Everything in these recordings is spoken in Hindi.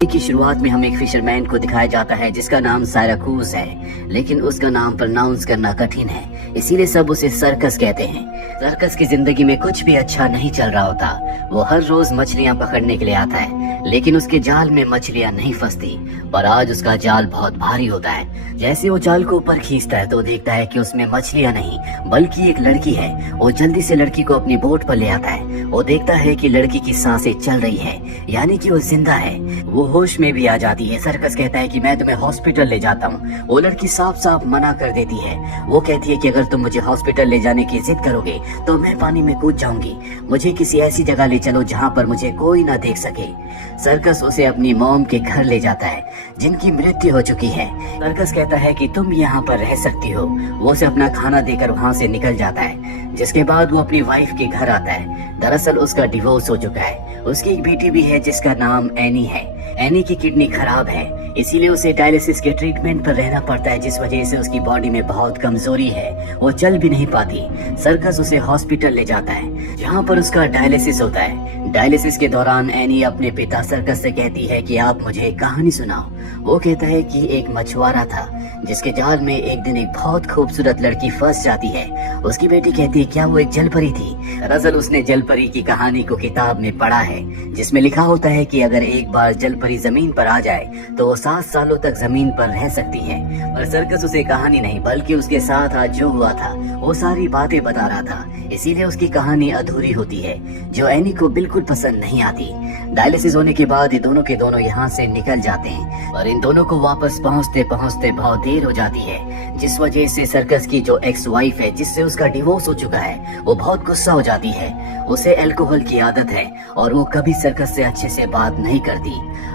की शुरुआत में हमें एक फिशरमैन को दिखाया जाता है जिसका नाम सायराकूस है, लेकिन उसका नाम प्रोनाउंस करना कठिन है, इसीलिए सब उसे सर्कस कहते हैं। सर्कस की जिंदगी में कुछ भी अच्छा नहीं चल रहा होता। वो हर रोज मछलियां पकड़ने के लिए आता है, लेकिन उसके जाल में मछलियां नहीं फंसती। पर आज उसका जाल बहुत भारी होता है। जैसे वो जाल को ऊपर खींचता है तो देखता है कि उसमें मछलियां नहीं बल्कि एक लड़की है। वो जल्दी से लड़की को अपनी बोट पर ले आता है। वो देखता है कि लड़की की सांसें चल रही है, यानी कि वो जिंदा है। वो होश में भी आ जाती है। सर्कस कहता है कि मैं तुम्हें हॉस्पिटल ले जाता हूँ। वो लड़की साफ साफ मना कर देती है। वो कहती है कि अगर तुम मुझे हॉस्पिटल ले जाने की जिद करोगे तो मैं पानी में कूद जाऊंगी। मुझे किसी ऐसी जगह ले चलो जहाँ पर मुझे कोई ना देख सके। सर्कस उसे अपनी मॉम के घर ले जाता है जिनकी मृत्यु हो चुकी है। सर्कस कहता है कि तुम यहाँ पर रह सकती हो। वो उसे अपना खाना देकर वहाँ से निकल जाता है, जिसके बाद वो अपनी वाइफ के घर आता है। दरअसल उसका डिवोर्स हो चुका है। उसकी एक बेटी भी है जिसका नाम एनी है। एनी की किडनी खराब है, इसीलिए उसे डायलिसिस के ट्रीटमेंट पर रहना पड़ता है, जिस वजह से उसकी बॉडी में बहुत कमजोरी है। वो चल भी नहीं पाती। सर्कस उसे हॉस्पिटल ले जाता है जहाँ पर उसका डायलिसिस होता है। डायलिसिस के दौरान एनी अपने पिता सर्कस से कहती है कि आप मुझे एक कहानी सुनाओ। वो कहता है कि एक मछुआरा था जिसके जाल में एक दिन एक बहुत खूबसूरत लड़की फंस जाती है। उसकी बेटी कहती है क्या वो एक जलपरी थी। दरअसल उसने जलपरी की कहानी को किताब में पढ़ा है, जिसमें लिखा होता है कि अगर एक बार जलपरी जमीन पर आ जाए तो वो 7 सालों तक जमीन पर रह सकती है। पर सर्कस उसे कहानी नहीं बल्कि उसके साथ आज जो हुआ था वो सारी बातें बता रहा था, इसीलिए उसकी कहानी अधूरी होती है, जो एनी को बिल्कुल पसंद नहीं आती। डायलिसिस होने के बाद ये दोनों के दोनों यहाँ से निकल जाते हैं और इन दोनों को वापस पहुँचते पहुँचते बहुत देर हो जाती है, जिस वजह से सर्कस की जो एक्स वाइफ है जिससे उसका डिवोर्स हो चुका है वो बहुत गुस्सा हो जाती है। उसे अल्कोहल की आदत है और वो कभी सर्कस से अच्छे से बात नहीं करती।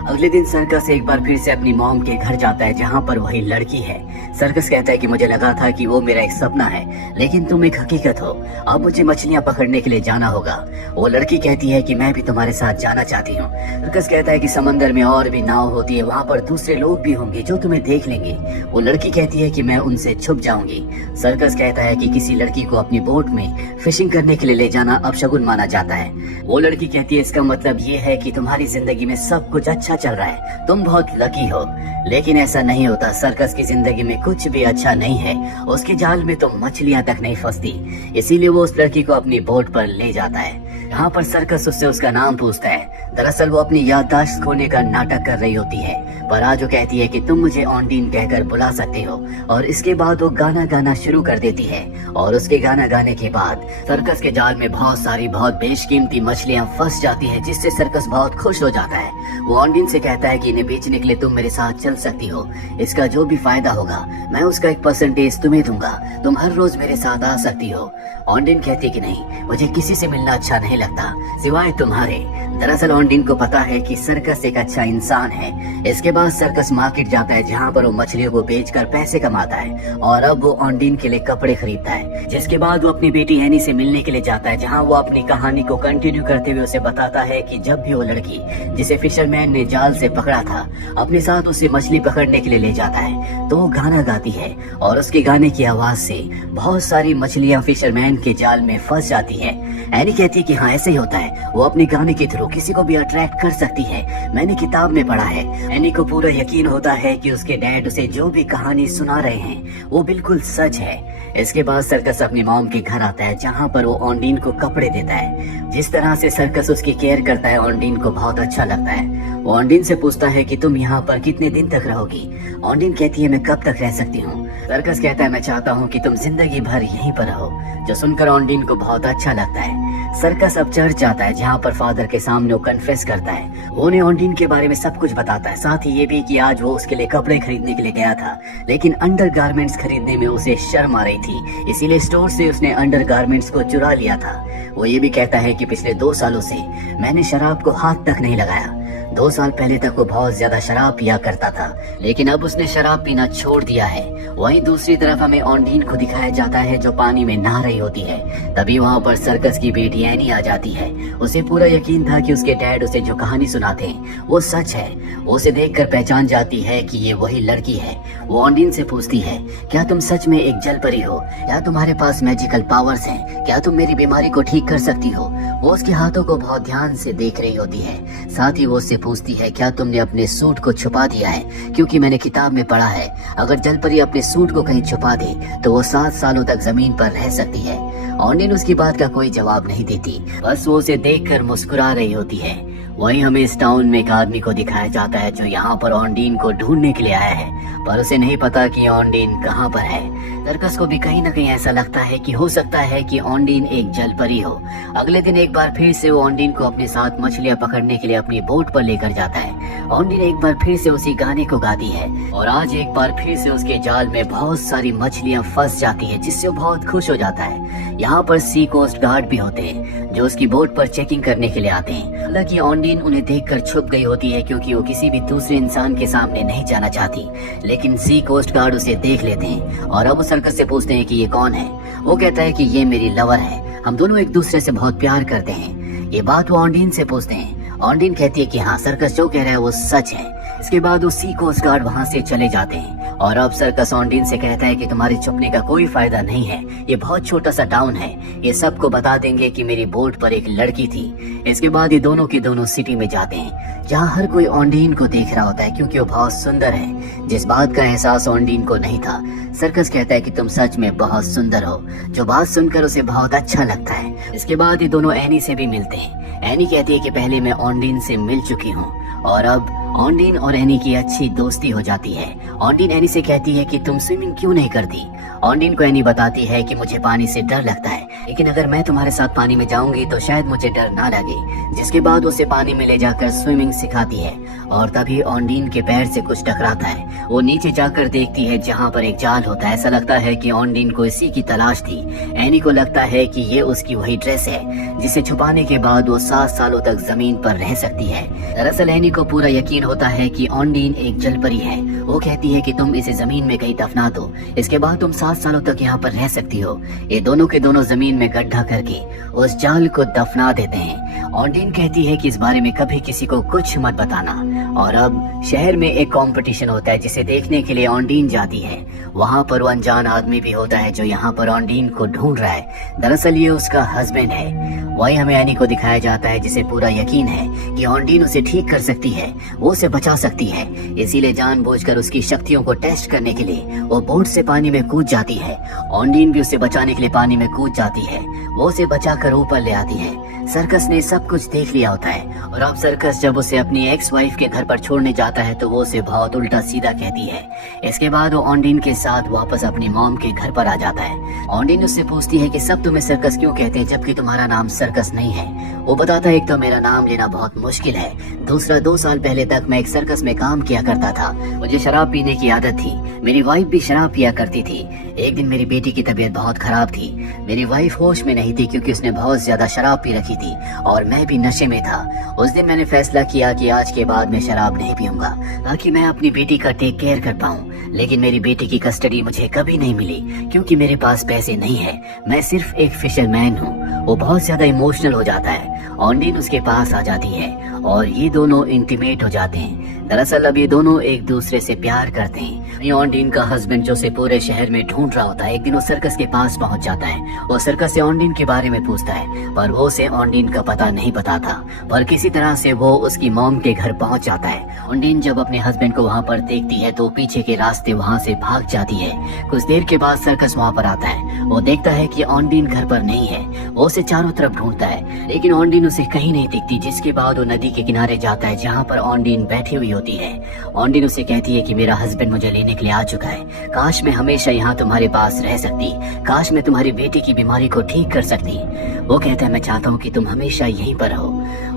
अगले दिन सर्कस एक बार फिर से अपनी मॉम के घर जाता है जहाँ पर वही लड़की है। सर्कस कहता है कि मुझे लगा था कि वो मेरा एक सपना है, लेकिन तुम एक हकीकत हो। अब मुझे मछलियाँ पकड़ने के लिए जाना होगा। वो लड़की कहती है कि मैं भी तुम्हारे साथ जाना चाहती हूँ। सर्कस कहता है कि समंदर में और भी नाव होती है, वहाँ पर दूसरे लोग भी होंगे जो तुम्हें देख लेंगे। वो लड़की कहती है कि मैं उनसे छुप जाऊंगी। सर्कस कहता है कि किसी लड़की को अपनी बोट में फिशिंग करने के लिए ले जाना अपशगुन माना जाता है। वो लड़की कहती है इसका मतलब ये है कि तुम्हारी जिंदगी में सब कुछ अच्छा चल रहा है, तुम बहुत लकी हो। लेकिन ऐसा नहीं होता। सर्कस की जिंदगी में कुछ भी अच्छा नहीं है। उसके जाल में तो मछलियां तक नहीं फंसती, इसीलिए वो उस लड़की को अपनी बोट पर ले जाता है। यहाँ पर सर्कस उससे उसका नाम पूछता है। दरअसल वो अपनी याददाश्त खोने का नाटक कर रही होती है, पर आज वो कहती है कि तुम मुझे ऑन्डीन कहकर बुला सकते हो। और इसके बाद वो गाना गाना शुरू कर देती है और उसके गाना गाने के बाद सर्कस के जाल में बहुत सारी बहुत बेशकीमती मछलियां फंस जाती है, जिससे सर्कस बहुत खुश हो जाता है। वो ऑन्डीन से कहता है कि इन्हें बेचने के लिए तुम मेरे साथ चल सकती हो। इसका जो भी फायदा होगा मैं उसका एक परसेंटेज तुम्हें दूंगा। तुम हर रोज मेरे साथ आ सकती हो। ऑन्डीन कहती कि नहीं, मुझे किसी से मिलना अच्छा नहीं लगता सिवाय तुम्हारे। दरअसल ऑन्डीन को पता है कि सर्कस एक अच्छा इंसान है। इसके बाद सर्कस मार्केट जाता है जहाँ पर वो मछलियों को बेचकर पैसे कमाता है और अब वो ऑन्डीन के लिए कपड़े खरीदता है। जिसके बाद वो अपनी बेटी एनी से मिलने के लिए जाता है, जहाँ वो अपनी कहानी को कंटिन्यू करते हुए उसे बताता है कि जब भी वो लड़की जिसे फिशरमैन ने जाल से पकड़ा था अपने साथ उसे मछली पकड़ने के लिए ले जाता है तो वो गाना गाती है और उसके गाने की आवाज से बहुत सारी मछलियां फिशरमैन के जाल में फंस जाती है। एनी कहती है कि हाँ ऐसे ही होता है, वो अपने गाने के थ्रू किसी को भी अट्रैक्ट कर सकती है, मैंने किताब में पढ़ा है। एनी को पूरा यकीन होता है कि उसके डैड उसे जो भी कहानी सुना रहे हैं वो बिल्कुल सच है। इसके बाद सर्कस अपनी मॉम के घर आता है जहाँ पर वो ऑन्डीन को कपड़े देता है। जिस तरह से सर्कस उसकी केयर करता है ऑन्डीन को बहुत अच्छा लगता है। वो ऑन्डीन से पूछता है कि तुम यहाँ पर कितने दिन तक रहोगी। ऑन्डीन कहती है मैं कब तक रह सकती हूँ। सर्कस कहता है मैं चाहता हूँ कि तुम जिंदगी भर यहीं पर रहो, जो सुनकर ऑन्डीन को बहुत अच्छा लगता है। सर्कस अब चर्च जाता है जहाँ पर फादर के सामने वो कन्फेस करता है। वो उन्हें ऑन्डीन के बारे में सब कुछ बताता है, साथ ही ये भी कि आज वो उसके लिए कपड़े खरीदने के लिए गया था, लेकिन अंडर गारमेंट्स खरीदने में उसे शर्म आ रही थी, इसीलिए स्टोर से उसने अंडर गारमेंट्स को चुरा लिया था। वो ये भी कहता है कि पिछले 2 सालों से मैंने शराब को हाथ तक नहीं लगाया। 2 साल पहले तक वो बहुत ज्यादा शराब पिया करता था, लेकिन अब उसने शराब पीना छोड़ दिया है। वहीं दूसरी तरफ हमें ऑन्डीन को दिखाया जाता है जो पानी में नहा रही होती है। तभी वहाँ पर सर्कस की बेटी एनी आ जाती है। उसे पूरा यकीन था कि उसके डैड उसे जो कहानी सुनाते हैं वो सच है। वो उसे देखकर पहचान जाती है कि ये वही लड़की है। वो ऑन्डीन से पूछती है क्या तुम सच में एक जलपरी हो? क्या तुम्हारे पास मैजिकल पावर्स हैं? क्या तुम मेरी बीमारी को ठीक कर सकती हो? वो उसके हाथों को बहुत ध्यान से देख रही होती है। साथ ही वो उससे पूछती है, क्या तुमने अपने सूट को छुपा दिया है? क्योंकि मैंने किताब में पढ़ा है अगर जलपरी अपने सूट को कहीं छुपा दे तो वो 7 सालों तक जमीन पर रह सकती है। ऑन्डिन उसकी बात का कोई जवाब नहीं देती, बस वो उसे देखकर मुस्कुरा रही होती है। वहीं हमें इस टाउन में एक आदमी को दिखाया जाता है जो यहाँ पर ऑन्डिन को ढूंढने के लिए आया है, पर उसे नहीं पता कि ऑन्डिन कहाँ पर है। सर्कस को भी कहीं न कहीं ऐसा लगता है कि हो सकता है कि ऑन्डिन एक जलपरी हो। अगले दिन एक बार फिर से वो ऑन्डिन को अपने साथ मछलियां पकड़ने के लिए अपनी बोट पर लेकर जाता है। ऑन्डिन एक बार फिर से उसी गाने को गाती है और आज एक बार फिर से उसके जाल में बहुत सारी मछलियां फंस जाती है, जिससे वो बहुत खुश हो जाता है। यहाँ पर सी कोस्ट गार्ड भी होते हैं जो उसकी बोट पर चेकिंग करने के लिए आते हैं। हालांकि ऑन्डिन उन्हें देखकर छुप गई होती है क्योंकि वो किसी भी दूसरे इंसान के सामने नहीं जाना चाहती, लेकिन सी कोस्ट गार्ड उसे देख लेते हैं और अब वो सर्कस से पूछते हैं कि ये कौन है। वो कहता है कि ये मेरी लवर है, हम दोनों एक दूसरे से बहुत प्यार करते हैं। ये बात वो ऑन्डिन से पूछते हैं। ऑन्डिन कहती है कि हाँ, सर्कस जो कह रहा है वो सच है। इसके बाद वो सी कोस्ट गार्ड वहाँ से चले जाते हैं और अब सर्कस ऑन्डिन से कहता है कि तुम्हारे छुपने का कोई फायदा नहीं है, ये बहुत छोटा सा टाउन है, ये सबको बता देंगे कि मेरी बोट पर एक लड़की थी। इसके बाद ये दोनों के दोनों सिटी में जाते हैं जहाँ हर कोई ऑन्डिन को देख रहा होता है क्योंकि वो बहुत सुंदर है, जिस बात का एहसास ऑन्डिन को नहीं था। सर्कस कहता है कि तुम सच में बहुत सुंदर हो, जो बात सुनकर उसे बहुत अच्छा लगता है। इसके बाद ये दोनों एनी से भी मिलते हैं। एनी कहती है कि पहले मैं ऑन्डिन से मिल चुकी हूँ और अब ऑन्डिन और एनी की अच्छी दोस्ती हो जाती है। ऑन्डिन एनी से कहती है कि तुम स्विमिंग क्यों नहीं करती। ऑन्डिन को एनी बताती है कि मुझे पानी से डर लगता है, लेकिन अगर मैं तुम्हारे साथ पानी में जाऊंगी तो शायद मुझे डर ना लगे। जिसके बाद उसे पानी में ले जाकर स्विमिंग सिखाती है और तभी ऑन्डिन के पैर से कुछ टकराता है। वो नीचे जाकर देखती है जहाँ पर एक जाल होता है। ऐसा लगता है कि ऑन्डिन को इसी की तलाश थी। एनी को लगता है कि ये उसकी वही ड्रेस है जिसे छुपाने के बाद वो 7 सालों तक जमीन पर रह सकती है। दरअसल एनी को पूरा यकीन होता है कि ऑन्डिन एक जलपरी है। वो कहती है कि तुम इसे जमीन में कहीं दफना दो, इसके बाद तुम 7 सालों तक यहाँ पर रह सकती हो। ये दोनों के दोनों जमीन में गड्ढा करके उस जाल को दफना देते हैं। ऑन्डिन कहती है कि इस बारे में कभी किसी को कुछ मत बताना। और अब शहर में एक कंपटीशन होता है जिसे देखने के लिए ऑन्डिन जाती है। वहाँ पर वो अनजान आदमी भी होता है जो यहाँ पर ऑन्डिन को ढूंढ रहा है। दरअसल ये उसका हस्बैंड है। वही हमें एनी को दिखाया जाता है जिसे पूरा यकीन है कि ऑन्डिन उसे ठीक कर सकती है, वो उसे बचा सकती है। इसीलिए जानबूझकर उसकी शक्तियों को टेस्ट करने के लिए वो बोट से पानी में कूद जाती है। ऑन्डिन भी उसे बचाने के लिए पानी में कूद जाती है। वो उसे बचाकर ऊपर ले आती है। सर्कस ने सब कुछ देख लिया होता है और अब सर्कस जब उसे अपनी एक्स वाइफ के घर पर छोड़ने जाता है तो वो उसे बहुत उल्टा सीधा कहती है। इसके बाद वो ऑन्डिन के साथ वापस अपनी मॉम के घर पर आ जाता है। ऑन्डिन उससे पूछती है कि सब तुम्हें सर्कस क्यों कहते हैं जबकि तुम्हारा नाम सर्कस नहीं है। वो बताता है एक तो मेरा नाम लेना बहुत मुश्किल है, दूसरा 2 साल पहले तक मैं एक सर्कस में काम किया करता था। मुझे शराब पीने की आदत थी, मेरी वाइफ भी शराब पिया करती थी। एक दिन मेरी बेटी की तबीयत बहुत खराब थी। मेरी वाइफ होश में नहीं थी क्योंकि उसने बहुत ज्यादा शराब पी रखी थी और मैं भी नशे में था। उस दिन मैंने फैसला किया कि आज के बाद मैं शराब नहीं पीऊंगा ताकि मैं अपनी बेटी का टेक केयर कर पाऊं। लेकिन मेरी बेटी की कस्टडी मुझे कभी नहीं मिली क्योंकि मेरे पास पैसे नहीं है। मैं सिर्फ एक फिशरमैन हूँ। वो बहुत ज्यादा इमोशनल हो जाता है। ऑन्डिन उसके पास आ जाती है और ये दोनों इंटीमेट हो जाते हैं। दरअसल अब ये दोनों एक दूसरे से प्यार करते हैं। ये ऑन्डिन का हस्बैंड जो उसे पूरे शहर में ढूंढ रहा होता है, एक दिन वो सर्कस के पास पहुंच जाता है। वो सर्कस से ऑन्डिन के बारे में पूछता है पर वो उसे ऑन्डिन का पता नहीं बताता, पर किसी तरह से वो उसकी मॉम के घर पहुंच जाता है। ऑन्डिन जब अपने हस्बैंड को वहाँ पर देखती है तो पीछे के रास्ते वहाँ से भाग जाती है। कुछ देर के बाद सर्कस वहाँ पर आता है। वो देखता है कि ऑन्डिन घर पर नहीं है। वो उसे चारों तरफ ढूंढता है लेकिन ऑन्डिन उसे कहीं नहीं दिखती। जिसके बाद वो नदी के किनारे जाता है जहाँ पर ऑन्डिन बैठी हुई होती है। ऑन्डिन उसे कहती है कि मेरा हस्बैंड मुझे लेने के लिए आ चुका है। काश मैं हमेशा यहाँ तुम्हारे पास रह सकती, काश मैं तुम्हारी बेटी की बीमारी को ठीक कर सकती। वो कहता है मैं चाहता हूँ कि तुम हमेशा यहीं पर हो।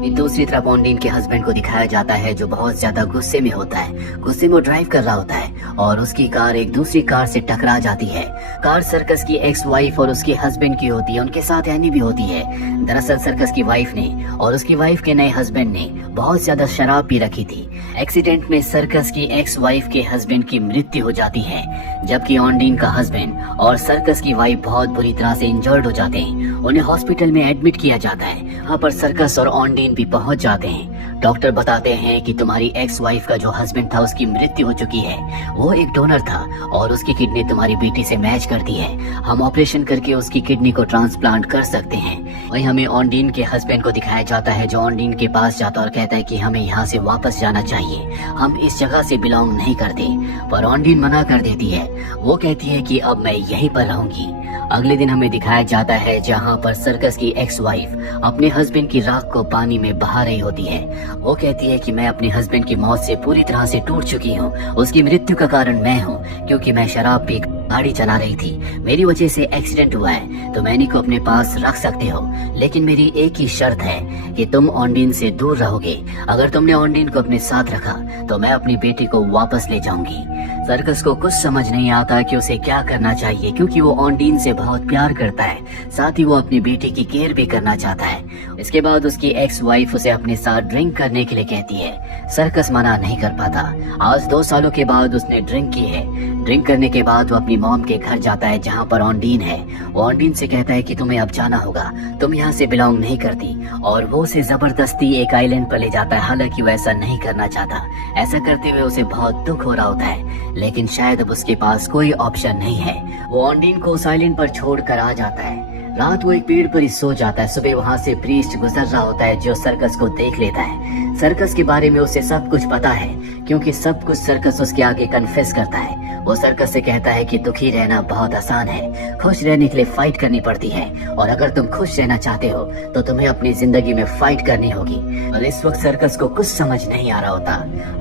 दूसरी तरफ ऑन्डिन के हस्बैंड को दिखाया जाता है जो बहुत ज्यादा गुस्से में होता है। गुस्से में वो ड्राइव कर रहा होता है और उसकी कार एक दूसरी कार से टकरा जाती है। कार सर्कस की एक्स वाइफ और उसके हस्बैंड की होती है, उनके साथ एनी भी होती है। दरअसल सर्कस की वाइफ ने और उसकी वाइफ के नए हस्बैंड ने बहुत ज्यादा शराब पी रखी थी। एक्सीडेंट में सर्कस की एक्स वाइफ के हस्बैंड की मृत्यु हो जाती है, जबकि ऑन्डिन का हस्बैंड और सर्कस की वाइफ बहुत बुरी तरह से इंजर्ड हो जाते हैं। उन्हें हॉस्पिटल में एडमिट किया जाता है। यहाँ पर सर्कस और ऑन्डिन भी पहुंच जाते हैं। डॉक्टर बताते हैं कि तुम्हारी एक्स वाइफ का जो हस्बैंड था उसकी मृत्यु हो चुकी है। वो एक डोनर था और उसकी किडनी तुम्हारी बेटी से मैच करती है। हम ऑपरेशन करके उसकी किडनी को ट्रांसप्लांट कर सकते हैं। वही हमें ऑन्डीन के हस्बैंड को दिखाया जाता है, जो ऑन्डीन के पास जाता है और कहता है कि हमें यहाँ से वापस जाना चाहिए, हम इस जगह से बिलोंग नहीं करते। पर ऑन्डीन मना कर देती है। वो कहती है कि अब मैं यहीं पर रहूंगी। अगले दिन हमें दिखाया जाता है जहाँ पर सर्कस की एक्स वाइफ अपने हस्बैंड की राख को पानी में बहा रही होती है। वो कहती है कि मैं अपने हस्बैंड की मौत से पूरी तरह से टूट चुकी हूँ। उसकी मृत्यु का कारण मैं हूँ, क्योंकि मैं शराब पी गाड़ी चला रही थी। मेरी वजह से एक्सीडेंट हुआ है, तुम एनी को अपने पास रख सकते हो, लेकिन मेरी एक ही शर्त है कि तुम ऑन्डीन से दूर रहोगे। अगर तुमने ऑन्डीन को अपने साथ रखा तो मैं अपनी बेटी को वापस ले जाऊंगी। सर्कस को कुछ समझ नहीं आता कि उसे क्या करना चाहिए, क्योंकि वो ऑन्डीन से बहुत प्यार करता है, साथ ही वो अपनी बेटी की केयर भी करना चाहता है। इसके बाद उसकी एक्स वाइफ उसे अपने साथ ड्रिंक करने के लिए कहती है। सर्कस मना नहीं कर पाता। आज 2 सालों के बाद उसने ड्रिंक की है। ड्रिंक करने के बाद वो अपनी मॉम के घर जाता है जहाँ पर ऑन्डीन है। वो ऑन्डीन से कहता है कि तुम्हें अब जाना होगा, तुम यहाँ से बिलोंग नहीं करती, और वो उसे जबरदस्ती एक आइलैंड पर ले जाता है। हालांकि वो ऐसा नहीं करना चाहता। ऐसा करते हुए उसे बहुत दुख हो रहा होता है, लेकिन शायद अब उसके पास कोई ऑप्शन नहीं है। वो ऑन्डीन को उस आइलैंड पर छोड़कर आ जाता है। रात वो एक पेड़ पर ही सो जाता है। सुबह वहाँ से प्रीस्ट गुजर रहा होता है, जो सर्कस को देख लेता है। सर्कस के बारे में उसे सब कुछ पता है, क्योंकि सब कुछ सर्कस उसके आगे कन्फेस करता है। वो सर्कस से कहता है कि दुखी रहना बहुत आसान है, खुश रहने के लिए फाइट करनी पड़ती है, और अगर तुम खुश रहना चाहते हो तो तुम्हें अपनी जिंदगी में फाइट करनी होगी। और इस वक्त सर्कस को कुछ समझ नहीं आ रहा होता।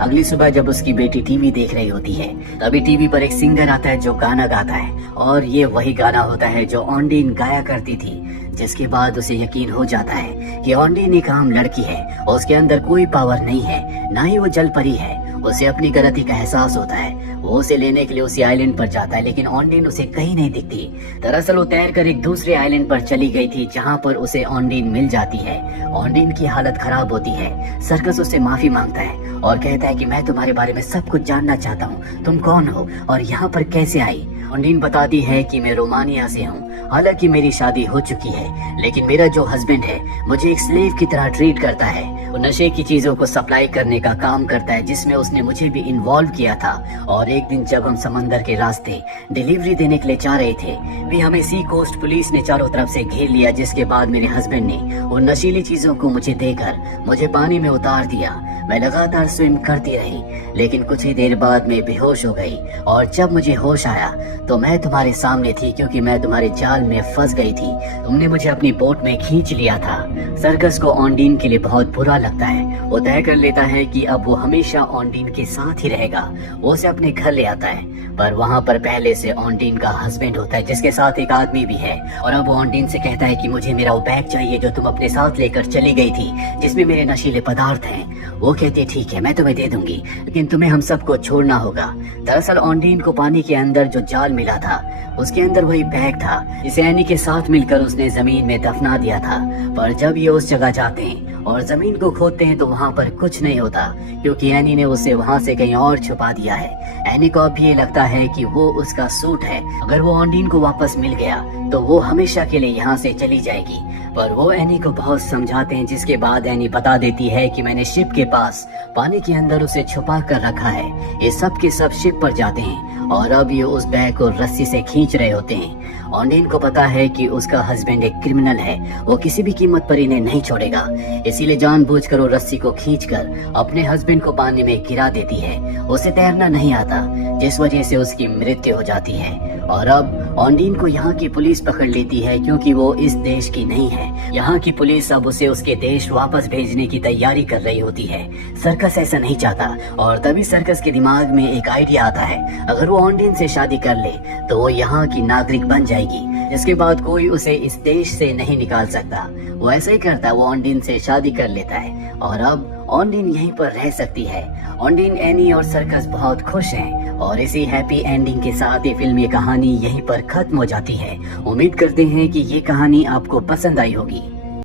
अगली सुबह जब उसकी बेटी टीवी देख रही होती है, तभी टीवी पर एक सिंगर आता है जो गाना गाता है, और ये वही गाना होता है जो ऑन्डीन गाया करती थी। जिसके बाद उसे यकीन हो जाता है कि ऑन्डीन एक आम लड़की है और उसके अंदर कोई पावर नहीं है, ना ही वो जल परी है। उसे अपनी गलती का एहसास होता है। वो उसे लेने के लिए उसी आइलैंड पर जाता है, लेकिन ऑन्डीन उसे कहीं नहीं दिखती। दरअसल वो तैरकर एक दूसरे आइलैंड पर चली गई थी, जहाँ पर उसे ऑन्डीन मिल जाती है। ऑन्डीन की हालत खराब होती है। सर्कस उससे माफी मांगता है और कहता है कि मैं तुम्हारे बारे में सब कुछ जानना चाहता हूँ, तुम कौन हो और यहाँ पर कैसे आई। ऑन्डीन बताती है कि मैं रोमानिया से हूँ। हालांकि मेरी शादी हो चुकी है, लेकिन मेरा जो हस्बैंड है मुझे एक स्लेव की तरह ट्रीट करता है। वो नशे की चीजों को सप्लाई करने का काम करता है, जिसमें उसने मुझे भी इन्वॉल्व किया था। और एक दिन जब हम समंदर के रास्ते डिलीवरी देने के लिए जा रहे थे, भी हमें सी कोस्ट पुलिस ने चारों तरफ से घेर लिया। जिसके बाद मेरे हस्बैंड ने वो नशीली चीजों को मुझे देकर मुझे पानी में उतार दिया। मैं लगातार स्विम करती रही, लेकिन कुछ ही देर बाद मैं बेहोश हो गई, और जब मुझे होश आया तो मैं तुम्हारे सामने थी, क्योंकि मैं तुम्हारे जाल में फंस गई थी। तुमने मुझे अपनी बोट में खींच लिया था। सर्कस को ऑन्डीन के लिए बहुत बुरा लगता है। वो तय कर लेता है कि अब वो हमेशा ऑन्डीन के साथ ही रहेगा। वो उसे अपने घर ले आता है, पर वहाँ पर पहले से ऑन्डीन का हस्बैंड होता है, जिसके साथ एक आदमी भी है। और अब ऑन्डीन से कहता है कि मुझे मेरा वो बैग चाहिए जो तुम अपने साथ लेकर चली गई थी, जिसमें मेरे नशीले पदार्थ हैं। वो कहती है ठीक है, मैं तुम्हें दे दूंगी, लेकिन तुम्हें हम सबको छोड़ना होगा। दरअसल ऑन्डीन को पानी के अंदर जो जाल मिला था, उसके अंदर वही बैग था जिसे एनी के साथ मिलकर उसने जमीन में दफना दिया था। पर जब ये उस जगह जाते हैं और जमीन को खोदते हैं तो वहाँ पर कुछ नहीं होता, क्योंकि एनी ने उसे वहाँ से कहीं और छुपा दिया है। एनी को अब ये लगता है कि वो उसका सूट है। अगर वो ऑन्डीन को वापस मिल गया तो वो हमेशा के लिए यहाँ से चली जाएगी। पर वो एनी को बहुत समझाते हैं, जिसके बाद एनी बता देती है कि मैंने शिप के पास पानी के अंदर उसे छुपा कर रखा है। ये सब के सब शिप पर जाते हैं और अब ये उस बैग को रस्सी से खींच रहे होते हैं। ऑन्डीन को पता है कि उसका हस्बैंड एक क्रिमिनल है, वो किसी भी कीमत पर इन्हें नहीं छोड़ेगा। इसीलिए जानबूझकर वो रस्सी को खींचकर अपने हस्बैंड को पानी में गिरा देती है। उसे तैरना नहीं आता, जिस वजह से उसकी मृत्यु हो जाती है। और अब ऑन्डीन को यहाँ की पुलिस पकड़ लेती है, क्योंकि वो इस देश की नहीं है। यहाँ की पुलिस अब उसे उसके देश वापस भेजने की तैयारी कर रही होती है। सर्कस ऐसा नहीं चाहता, और तभी सर्कस के दिमाग में एक आइडिया आता है। अगर वो ऑन्डीन से शादी कर ले तो वो यहाँ की नागरिक बन जाएगी, जिसके बाद कोई उसे इस देश से नहीं निकाल सकता। वो ऐसा ही करता है, वो ऑन्डीन से शादी कर लेता है और अब ऑन्डीन यहीं पर रह सकती है। ऑन्डीन, एनी और सर्कस बहुत खुश हैं, और इसी हैप्पी एंडिंग के साथ ये फिल्म, ये कहानी यहीं पर खत्म हो जाती है। उम्मीद करते हैं कि ये कहानी आपको पसंद आई होगी।